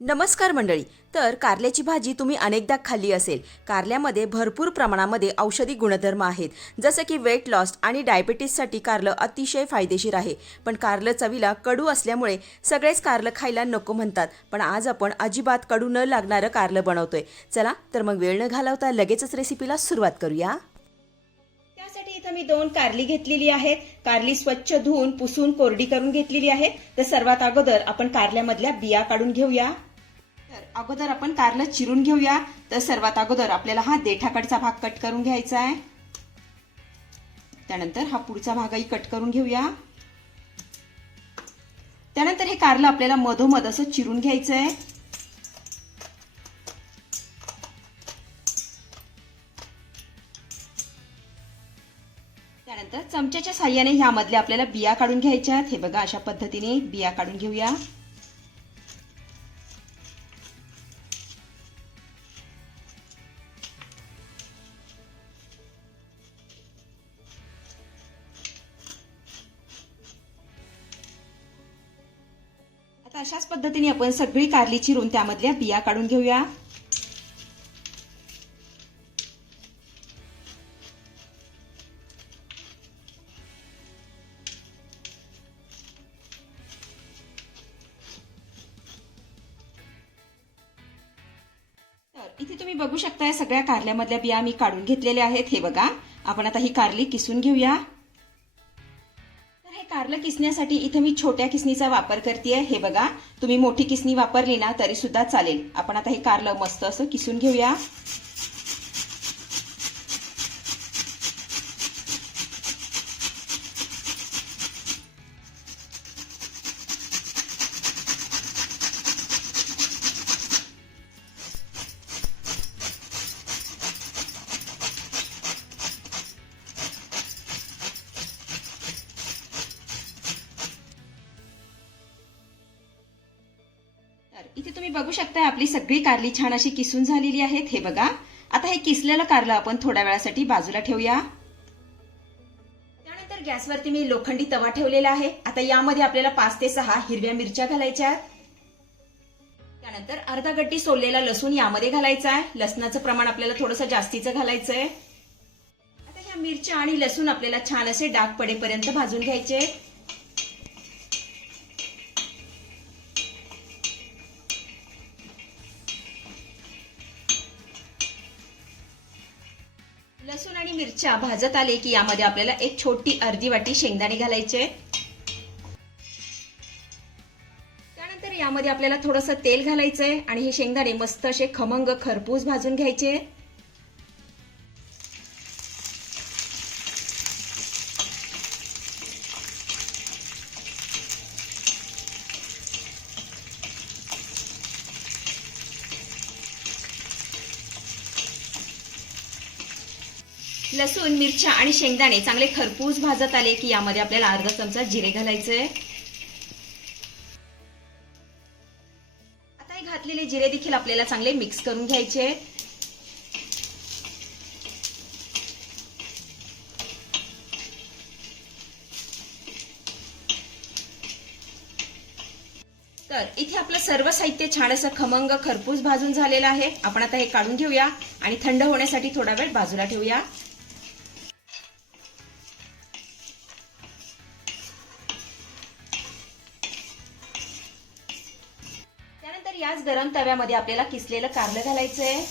नमस्कार मंडळी. तर कारल्याची भाजी तुम्ही अनेकदा खाल्ली असेल. कारल्यामध्ये भरपूर प्रमाणामध्ये औषधी गुणधर्म आहेत. जसं की वेट लॉस आणि डायबिटीससाठी कारलं अतिशय फायदेशीर आहे. पण कारलं चवीला कडू असल्यामुळे सगळेच कारलं खायला नको म्हणतात. पण आज आपण अजिबात कडू न लागणारं कारलं बनवतोय. चला तर मग वेळ न घालवता लगेचच रेसिपीला सुरुवात करूया. त्यासाठी इथं मी दोन कारली घेतलेली आहेत. कारली स्वच्छ धुवून पुसून कोरडी करून घेतलेली आहे तर सर्वात अगोदर आपण कारल्यामधल्या बिया काढून घेऊया. तर अगोदर आपण कारलं चिरून घेऊया. तर सर्वात अगोदर आपल्याला हा देठाकडचा भाग कट करून घ्यायचा आहे. त्यानंतर हा पुढचा भागही कट करून घेऊया. त्यानंतर हे कारलं आपल्याला मधोमध असं चिरून घ्यायचं आहे त्यानंतर चमच्याच्या साह्याने ह्यामधल्या आपल्याला बिया काढून घ्यायच्या आहेत हे बघा अशा पद्धतीने बिया काढून घेऊया. तशाच अशाच पद्धतीने आपण सगळी कारली चिरून त्यामधल्या बिया काढून घेऊया. तर इथे तुम्ही बघू शकताय सगळ्या कारल्यामधल्या बिया मी काढून घेतलेल्या आहेत. हे बघा आपण आता ही कारली किसून घेऊया. कारलं किसण्यासाठी इथे मी छोट्या किसणीचा वापर करते हे बघा तुम्ही मोठी किसणी वापरली ना तरी सुद्धा चालेल. आपण आता हे कारलं मस्त असं किसून घेऊया. तुम्ही बघू शकता आपली सगळी कारली छान अशी किसून झालेली आहेत. हे बघा. आता हे किसलेलं कारलं आपण थोड्या वेळासाठी बाजूला ठेवूया. त्यानंतर गॅसवरती मी लोखंडी तवा ठेवलेला आहे. आता यामध्ये आपल्याला पाच ते सहा हिरव्या मिरच्या घालायच्या आहेत. त्यानंतर अर्धा गड्डी सोललेला लसूण यामध्ये घालायचा आहे. लसणाचं प्रमाण आपल्याला थोडंसं जास्तीचं घालायचं आहे आता ह्या मिरच्या आणि लसूण आपल्याला छान असे डाग पडेपर्यंत भाजून घ्यायचे मिरच्या भाजत आले की यामध्ये आपल्याला एक छोटी अर्धी वाटी शेंगदाणे घालायचे. त्यानंतर यामध्ये आपल्याला थोडंसं तेल घालायचंय आणि हे शेंगदाणे मस्त असे खमंग खरपूस भाजून घ्यायचे. लसूण मिरच्या आणि शेंगदाणे चांगले खरपूस भाजत आले की यामध्ये आपल्याला अर्धा चमचा जिरे घालायचे. आता हे घातलेले जिरे देखील आपल्याला चांगले मिक्स करून घ्यायचे. तर इथे आपलं सर्व साहित्य छान असं खमंग खरपूस भाजून झालेलं आहे. आपण आता हे काढून घेऊया आणि थंड होण्यासाठी थोडा वेळ बाजूला ठेवूया. तर याच गरम तव्यामध्ये आपल्याला किसलेलं कारलं घालायचंय.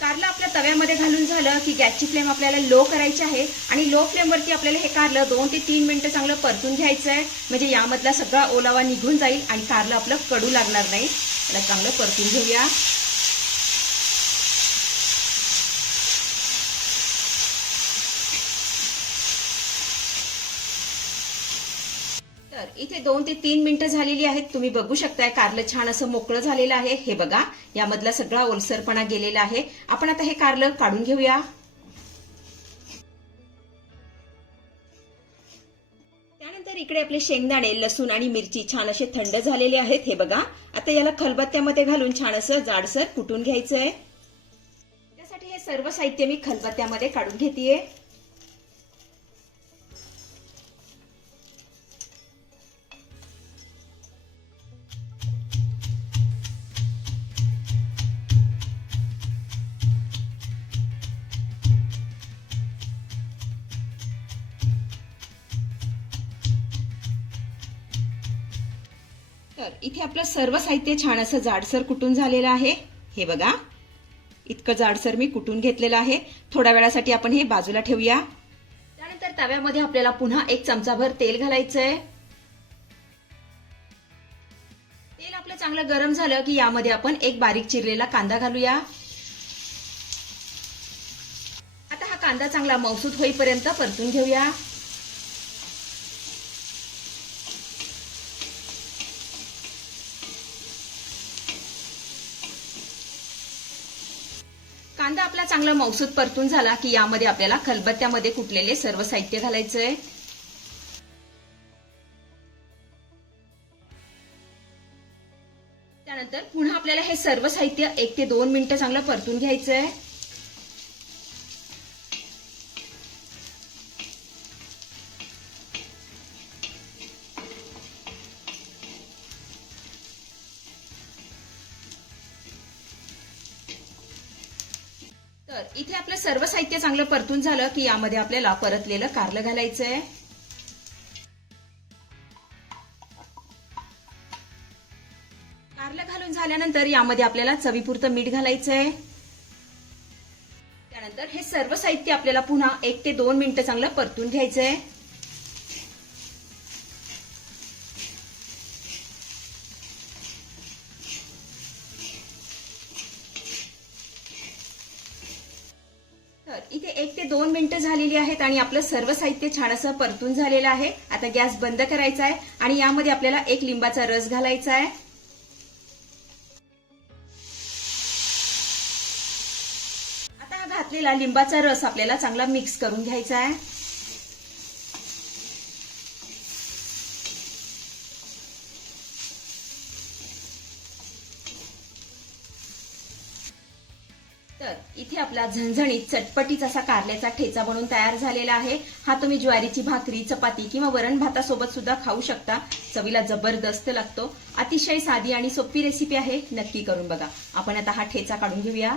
कारलं आपल्या तव्यामध्ये घालून झालं की गॅसची फ्लेम आपल्याला लो करायची आहे आणि लो फ्लेमवरती आपल्याला हे कारलं दोन ते तीन मिनटं चांगलं परतून घ्यायचं आहे म्हणजे यामधला सगळा ओलावा निघून जाईल आणि कारलं आपलं कडू लागणार नाही. त्याला चांगलं परतून घेऊया. तर इथे दोन ते तीन मिनिटं झालेली आहेत. तुम्ही बघू शकताय कारलं छान असं मोकळं झालेलं आहे. हे बघा यामधला सगळा ओलसरपणा गेलेला आहे. आपण आता हे कारलं काढून घेऊया. त्यानंतर इकडे आपले शेंगदाणे लसूण आणि मिरची छान असे थंड झालेले आहेत. हे बघा आता याला खलबत्त्यामध्ये घालून छान असं जाडसर कुटून घ्यायचंय. त्यासाठी हे सर्व साहित्य मी खलबत्त्यामध्ये काढून घेतेय. तर इथे आपलं सर्व साहित्य छान असं जाडसर कुटून झालेलं आहे. हे बघा. इतकं जाडसर मी कुटून घेतलेलं आहे. थोड्या वेळासाठी आपण हे बाजूला ठेवूया. त्यानंतर तव्यामध्ये आपल्याला पुन्हा एक चमचाभर तेल घालायचंय. तेल आपलं चांगलं गरम झालं की यामध्ये आपण एक बारीक चिरलेला कांदा घालूया. आता हा कांदा चांगला मौसूद होईपर्यंत परतून घेऊया. कांदा आपला चांगला मौसूद परतून झाला की यामध्ये आपल्याला खलबत्त्यामध्ये कुटलेले सर्व साहित्य घालायचंय. त्यानंतर पुन्हा आपल्याला हे सर्व साहित्य एक ते दोन मिनिटं चांगलं परतून घ्यायचंय. तर इथे आपलं सर्व साहित्य चांगलं परतून झालं की यामध्ये आपल्याला परतलेलं कारलं घालायचंय. कारलं घालून झाल्यानंतर यामध्ये आपल्याला चवीपुरतं मीठ घालायचंय. त्यानंतर हे सर्व साहित्य आपल्याला पुन्हा एक ते दोन मिनिटं चांगलं परतून घ्यायचंय. आहे इथे एक ते दोन मिनिटं झालेली आहेत आणि आपलं सर्व साहित्य छान असं परतून झालेलं आहे. आता गॅस बंद करायचा आहे आणि यामध्ये आपल्याला एक लिंबाचा रस घालायचा आहे. आता हा घातलेला लिंबाचा रस आपल्याला चांगला मिक्स करून घ्यायचा आहे. आपला झणझणीत चटपटीत असा कारल्याचा ठेचा बनून तयार झालेला आहे. हा तुम्ही ज्वारीची भाकरी चपाती किंवा वरण भातासोबत सुद्धा खाऊ शकता. चवीला जबरदस्त लागतो. अतिशय साधी आणि सोपी रेसिपी आहे. नक्की करून बघा. आपण आता हा ठेचा काढून घेऊया.